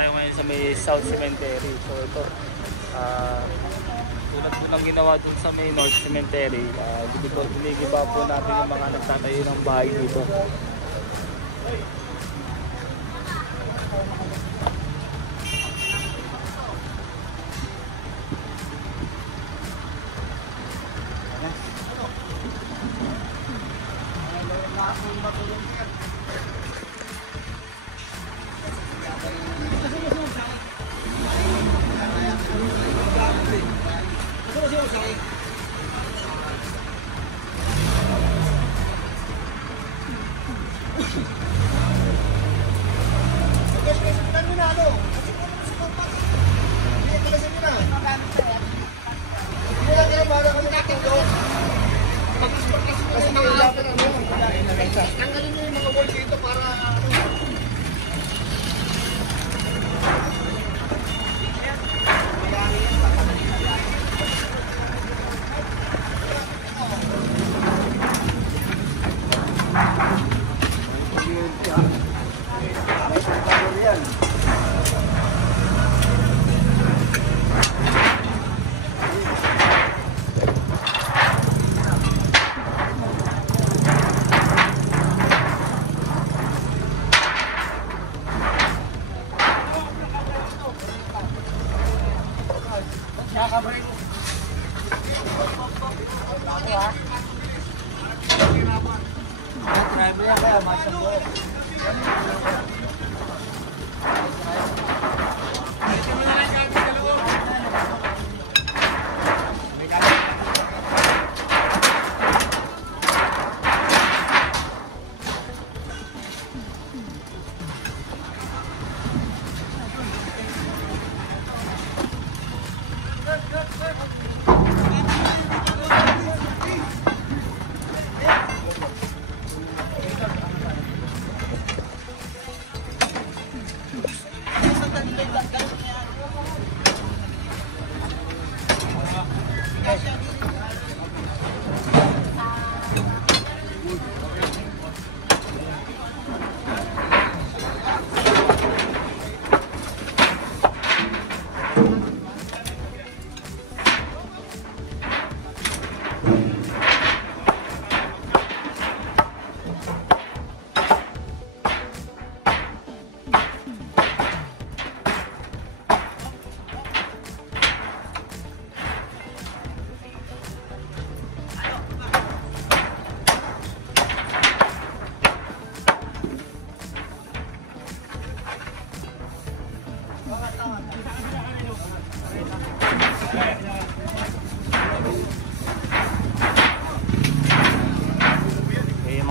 tayo ngayon sa may South Cemetery. So ito, tulad po ng ginawa dun sa may North Cemetery, dinigiba po natin yung mga nagtatayo ng bahay dito. Tanggalin nyo yung mga wall dito para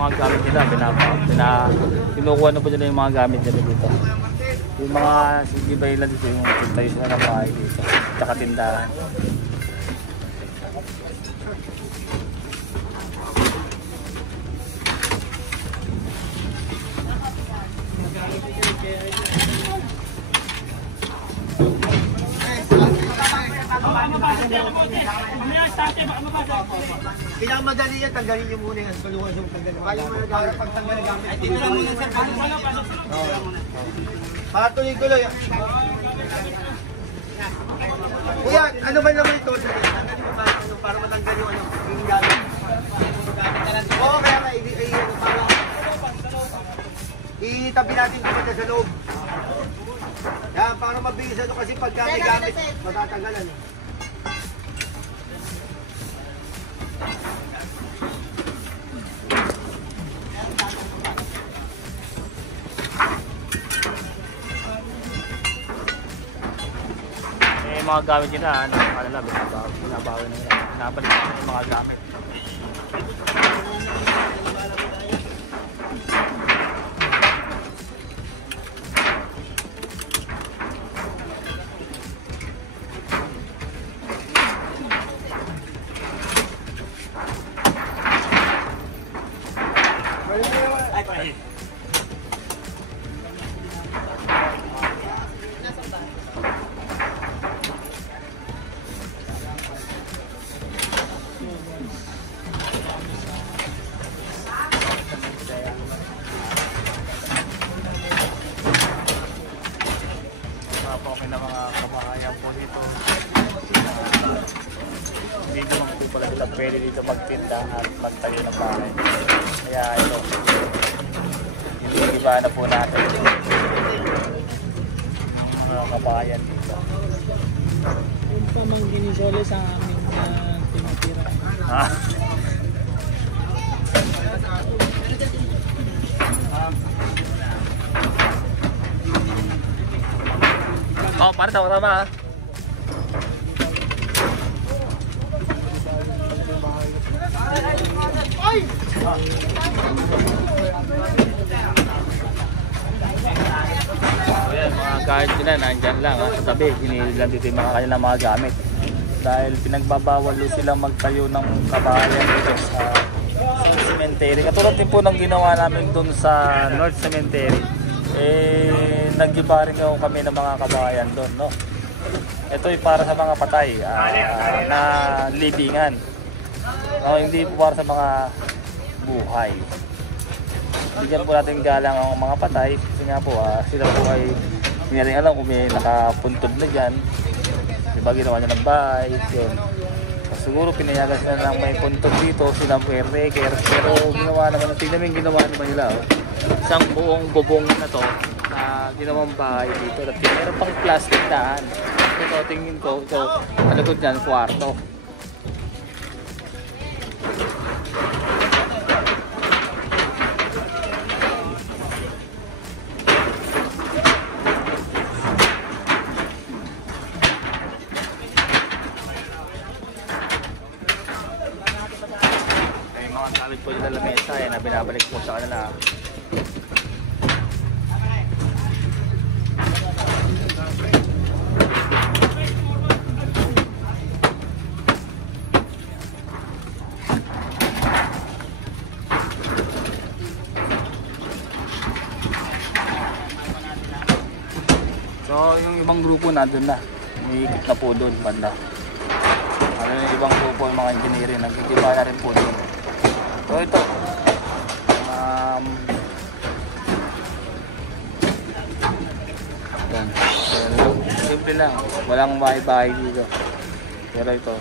mga gamit nila, kinukuha na po nila yung mga gamit nila dito. Yung mga iba nila dito, yung tayo sila ng bahay dito, tsaka tindahan. Pinakamadali yan, tanggalin nyo muna yan. Tulungan yung tanggalin. Para pagtanggal na gamit. Ay, dito lang muna sir. Para tuloy-tuloy. Kuya, ano ba naman ito? Para matanggal yung yung gamit. Oo, kaya nga, itabi natin ito sa loob. Yan, para mabilis ano kasi pag gamit, matatanggalan eh. Mga gamit nila, binabawi nila, pinabalik nila yung mga gamit. po kami ng mga kabahayan po dito. Hindi naman po pala sila pwede dito magtinda at magtayo ng bahay. Kaya ito, iba na po natin mga kabahayan dito. Yung pamangkin ni Sole sa aming tinitira. Ha? Oh, para tama ha. Ayan, mga kahit sila nandyan lang ha, sa tabi, hinihil lang dito yung mga kanilang mga gamit dahil pinagbabawal silang magtayo ng kabahayan dito sa cemetery. Katulad din po ng ginawa namin dun sa North Cemetery, nag-gibaring kami ng mga kabahayan doon, no? Ito ay para sa mga patay na libingan, no? Hindi po para sa mga buhay. Bigyan po natin galang ang mga patay kasi nga po sila po ay hindi natin alam kung may nakapuntod na dyan, diba ginawa niya ng bahay yun. Siguro pinayagan sila lang may puntod dito, sila caretaker, pero ginawa naman, tignan mo yung ginawa naman nila, oh. Isang buong bubong na to na ginawang bahay dito at meron pang plastic daan. Ito tingin ko, ito alagod dyan, kwarto. Salit po nila lamesa na binabalik po sa kanila. So yung ibang grupo nandun na, umiikot na po doon banda. Ano yung ibang grupo, yung mga engineering, nagkikiba na rin po doon. So ito, simple lang, walang bahay-bahay dito. Pero ito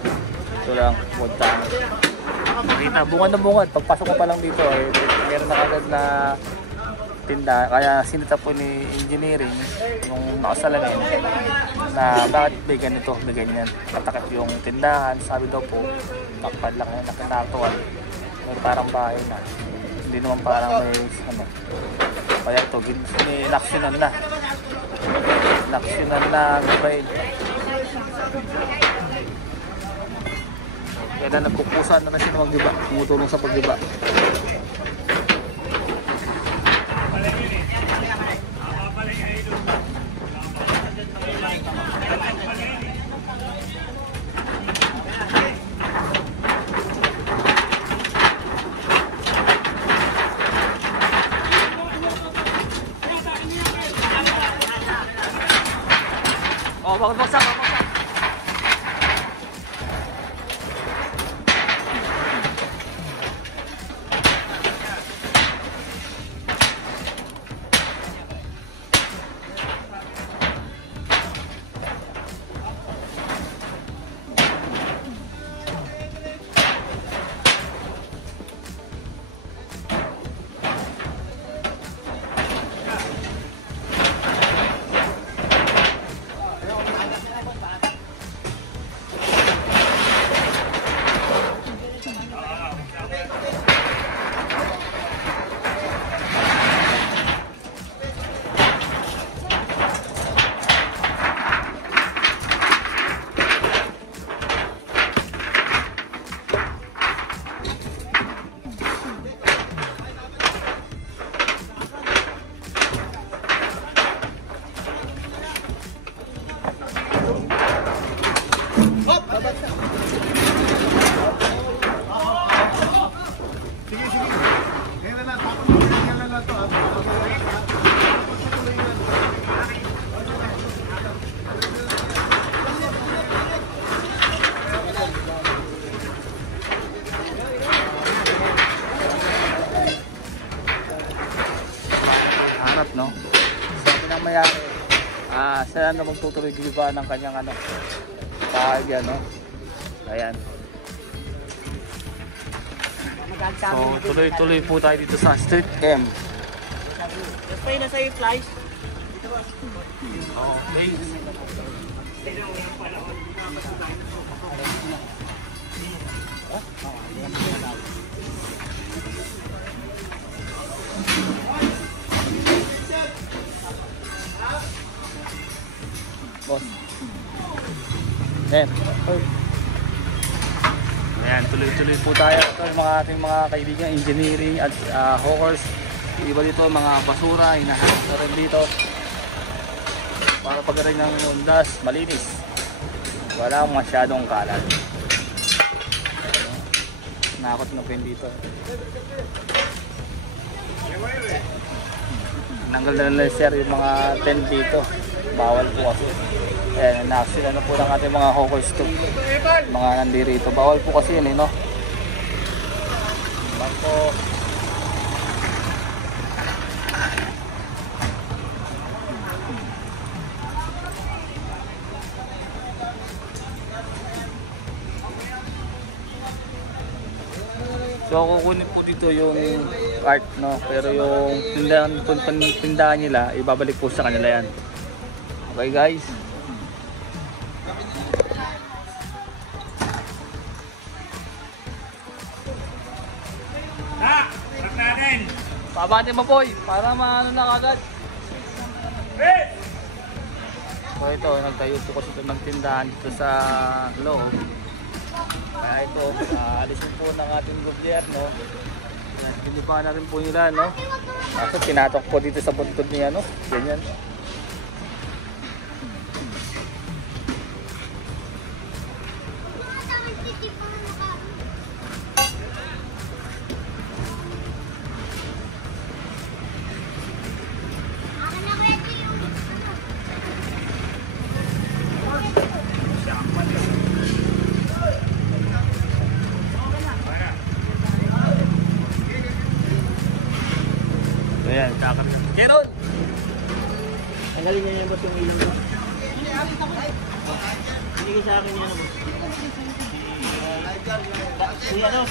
lang, punta. Makita, bungad na bungad, pagpasok ko pa lang dito, meron na agad na tinda. Kaya sinita po ni engineering, yung nakasalamin, na bakit may ganito, may ganyan. Katakip yung tindahan, sabi daw po, takpad lang yung nakinatuan. Parang bahay na, hindi naman parang may ano. Kaya ito, inaksyonan na grade. Kaya na nagpupusan na sila magdiba, tumutulong sa pagdiba. Oh, bakit? Sila na magtutuloy giba ng kanyang ano, pahag yan, no? Ayan. So, tuloy-tuloy po tayo dito sa Street M. Pay na sa'yo flies. Okay. Boss. Ayan, tuloy-tuloy po tayo. Ito yung mga ating mga kaibigan, engineering at hawkers. Iba dito, mga basura, hinahanap na rin dito. Para pagkaroon ng undas, malinis. Wala masyadong kalat. Nakakot na po yun dito. Nanggal na lang sir yung mga tent dito. Bawal po kasi. Ayan, na-accident na po ng ating mga hawkers to. Mga nandirito. Bawal po kasi yun, no? Bangko. So kukunin po dito yung cart, no? Pero yung tindahan nila, ibabalik po sa kanila yan. Okay guys. Pabati mo po para maano na kagad. So ito, nagtayo po kasi ito ng tindahan dito sa loob. Kaya ito, alisin po ng ating gobyerno. Pinipa na rin po nila, no? Kaso tinatok po dito sa buntod niya, no? Ganyan. Ayan, kakapit. Kiron! Tanggalin niya yung yung ilang ko. Hindi ko sa akin yan ako. Sige ano?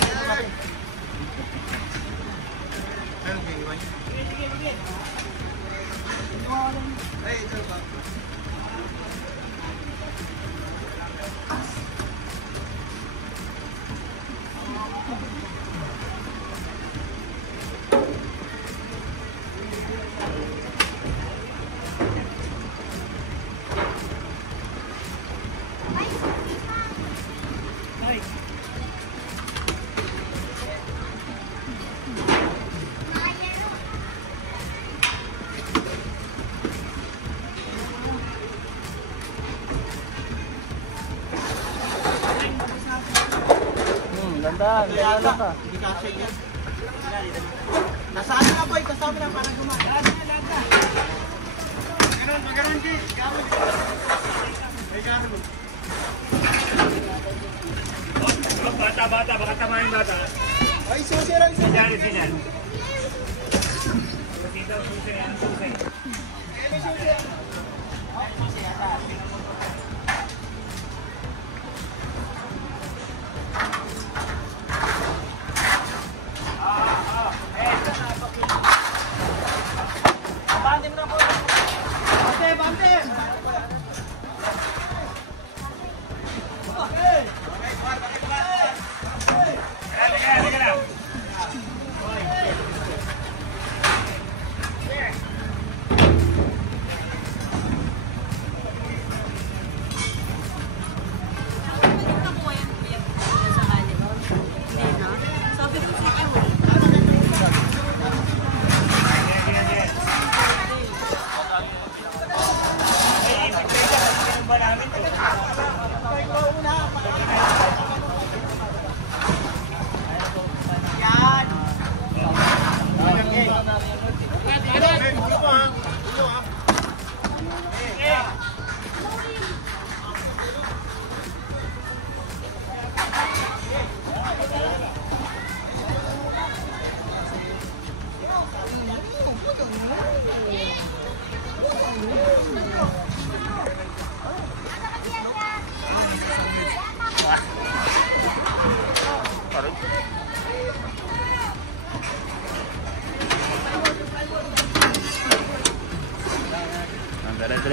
Ganda, ganda ka. Hindi kasi yan. Nasaan na boy? Kasama na parang gumawa. Lahat na. Maganon, G. Bata, baka tamahin bata. Ay, susi. Sinyal. Susi.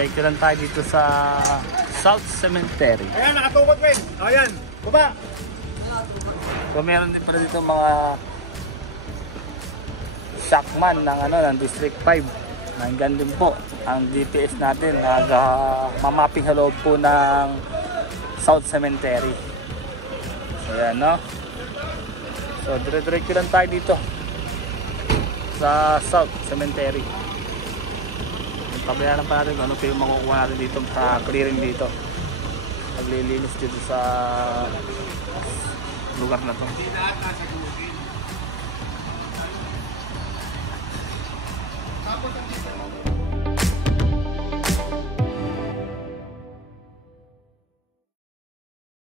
Diretso lang tayo dito sa South Cemetery. Ayan, nakatukot rin. Ayan, baba. So meron din pala dito mga shockman ng ng District 5. Nandyan din po ang GPS natin, mamapping sa loob po ng South Cemetery. So yan, no? So dire-diretso lang tayo dito sa South Cemetery. Pabayaran pa natin ano pa yung makukuha natin dito sa clearing dito. Naglilinis dito sa lugar na to.